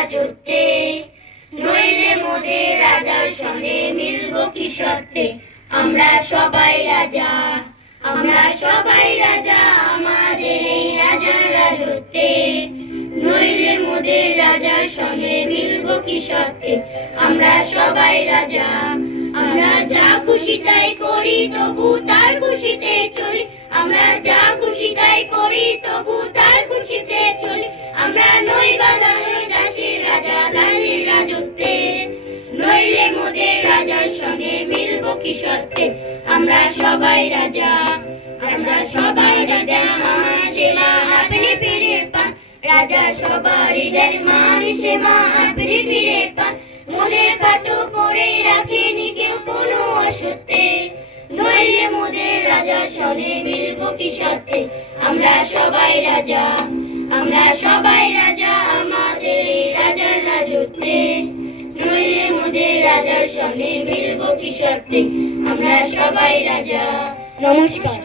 রাজত্বে নইলে মোদের রাজার সঙ্গে মিলব কি সত্যে আমরা সবাই রাজা, আমরা সবাই রাজা, আমাদের এই রাজার রাজত্বে। নইলে মোদের রাজার সঙ্গে মিলব কি সত্যে আমরা সবাই রাজা, আমরা যা খুশি তাই করি, তবু তার খুশিতে চলি আমরা যা খুশি তাই করি, তবু রাজত্বে, নইলে মোদের রাজার সঙ্গে মিলব কি সত্যে? আমরা সবাই রাজা, আমরা সবাই রাজা, আমার সেবা আপনি ফিরে পান। রাজা সবার হৃদয়ের মান, সেবা আপনি ফিরে পান। মোদের খাটো করে রাখেনি কেউ কোনো অসত্যে। নইলে মোদের রাজার সঙ্গে মিলব কি সত্যে? আমরা সবাই রাজা, আমরা সবাই রাজা, আমাদের রাজার রাজত্বে। রাজার সঙ্গে মিলব কি সত্যে? আমরা সবাই রাজা। নমস্কার।